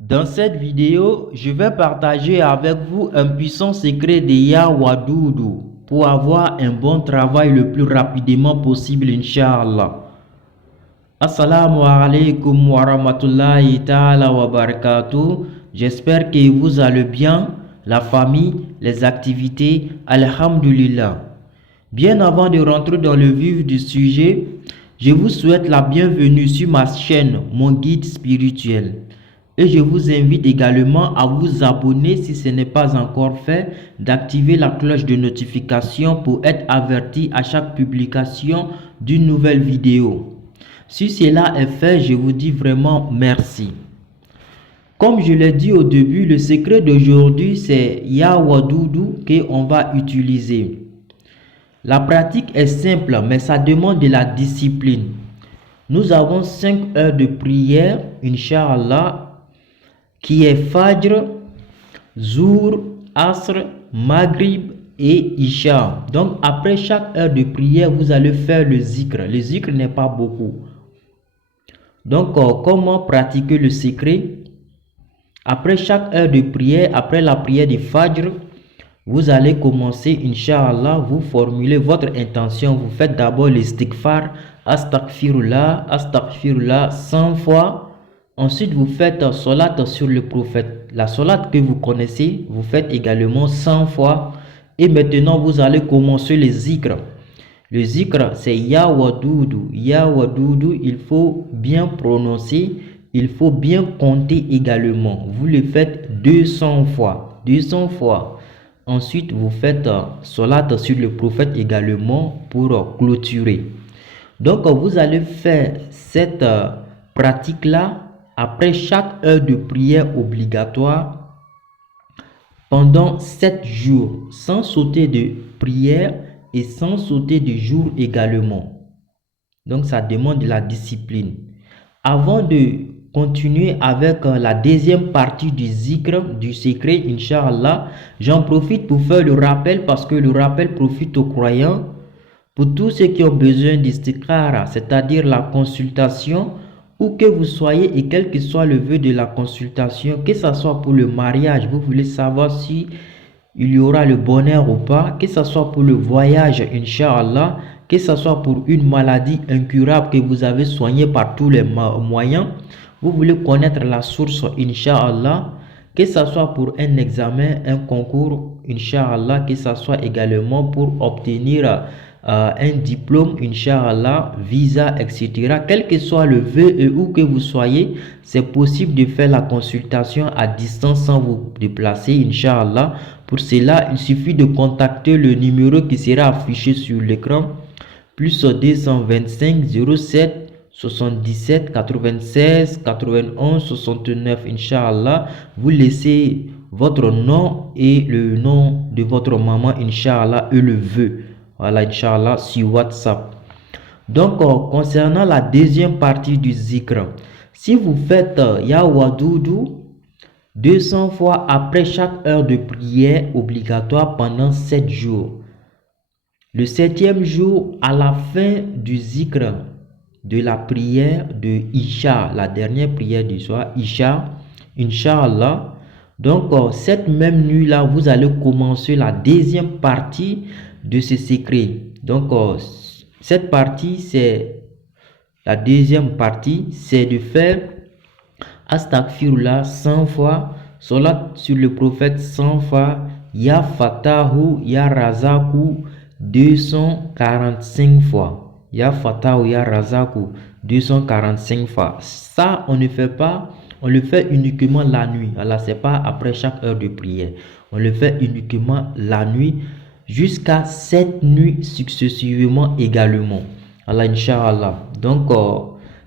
Dans cette vidéo, je vais partager avec vous un puissant secret de Yawadoudou pour avoir un bon travail le plus rapidement possible, Inch'Allah. Assalamu alaikum wa rahmatullahi ta'ala wa barakatuh. J'espère que vous allez bien, la famille, les activités, alhamdulillah. Bien avant de rentrer dans le vif du sujet, je vous souhaite la bienvenue sur ma chaîne, mon guide spirituel. Et je vous invite également à vous abonner si ce n'est pas encore fait, d'activer la cloche de notification pour être averti à chaque publication d'une nouvelle vidéo. Si cela est fait, je vous dis vraiment merci. Comme je l'ai dit au début, le secret d'aujourd'hui c'est Yawadoudou qu'on va utiliser. La pratique est simple, mais ça demande de la discipline. Nous avons 5 heures de prière, Inch'Allah, qui est Fajr, Zour, Asr, Maghrib et Isha. Donc après chaque heure de prière, vous allez faire le zikr. Le zikr n'est pas beaucoup. Donc comment pratiquer le secret? Après chaque heure de prière, après la prière de Fajr, vous allez commencer, Inch'Allah, vous formulez votre intention. Vous faites d'abord l'istighfar, astaghfirullah, astaghfirullah 100 fois. Ensuite, vous faites salat sur le prophète. La salat que vous connaissez, vous faites également 100 fois. Et maintenant, vous allez commencer le zikr. Le zikr, c'est Yawadoudou. Yawadoudou, il faut bien prononcer. Il faut bien compter également. Vous le faites 200 fois. 200 fois. Ensuite, vous faites salat sur le prophète également pour clôturer. Donc, vous allez faire cette pratique-là après chaque heure de prière obligatoire pendant 7 jours, sans sauter de prière et sans sauter de jour également. Donc, ça demande de la discipline. Avant de continuer avec la deuxième partie du zikr, du secret, Inch'Allah, j'en profite pour faire le rappel parce que le rappel profite aux croyants. Pour tous ceux qui ont besoin d'istikhara, c'est-à-dire la consultation, où que vous soyez et quel que soit le vœu de la consultation, que ce soit pour le mariage, vous voulez savoir si il y aura le bonheur ou pas, que ce soit pour le voyage, Inch'Allah, que ce soit pour une maladie incurable que vous avez soignée par tous les moyens, vous voulez connaître la source, Inch'Allah, que ce soit pour un examen, un concours, Inch'Allah, que ce soit également pour obtenir un diplôme, Inch'Allah, visa, etc. Quel que soit le vœu et où que vous soyez, c'est possible de faire la consultation à distance sans vous déplacer, Inch'Allah. Pour cela, il suffit de contacter le numéro qui sera affiché sur l'écran, plus 225 07 77 96 91 69, Inch'Allah. Vous laissez votre nom et le nom de votre maman, Inch'Allah, et le vœu. Voilà, Inch'Allah, sur WhatsApp. Donc, concernant la deuxième partie du zikr, si vous faites Yawadoudou 200 fois après chaque heure de prière obligatoire pendant 7 jours, le 7e jour, à la fin du zikr de la prière de Isha, la dernière prière du soir, Isha, Inch'Allah, donc cette même nuit-là, vous allez commencer la deuxième partie de ce secret. Donc cette partie, c'est la deuxième partie, c'est de faire astaghfirullah 100 fois, salat sur le prophète 100 fois, ya fatahu ya razaku 245 fois, ya fatahu ya razaku 245 fois. Ça on ne fait pas, on le fait uniquement la nuit. Alors c'est pas après chaque heure de prière, on le fait uniquement la nuit jusqu'à 7 nuits successivement également. Allah, Inch'Allah. Donc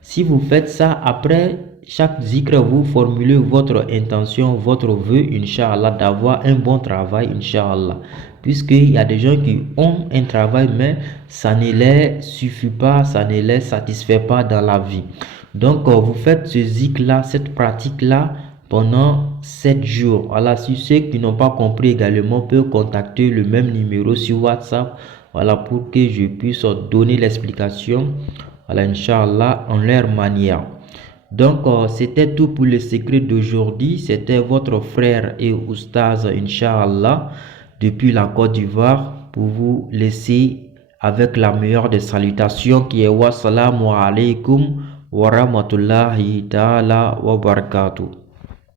si vous faites ça après chaque zikr, vous formulez votre intention, votre vœu, Inch'Allah, d'avoir un bon travail, Inch'Allah. Puisqu'il y a des gens qui ont un travail, mais ça ne les suffit pas, ça ne les satisfait pas dans la vie. Donc, vous faites ce zikr-là, cette pratique-là, pendant 7 jours. Voilà, si ceux qui n'ont pas compris également peuvent contacter le même numéro sur WhatsApp. Voilà, pour que je puisse donner l'explication. Voilà, Inch'Allah, en leur manière. Donc, c'était tout pour le secret d'aujourd'hui. C'était votre frère et oustaz, Inch'Allah, depuis la Côte d'Ivoire, pour vous laisser avec la meilleure des salutations qui est wassalamu alaikum wa rahmatullahi ta'ala wa barakatuh.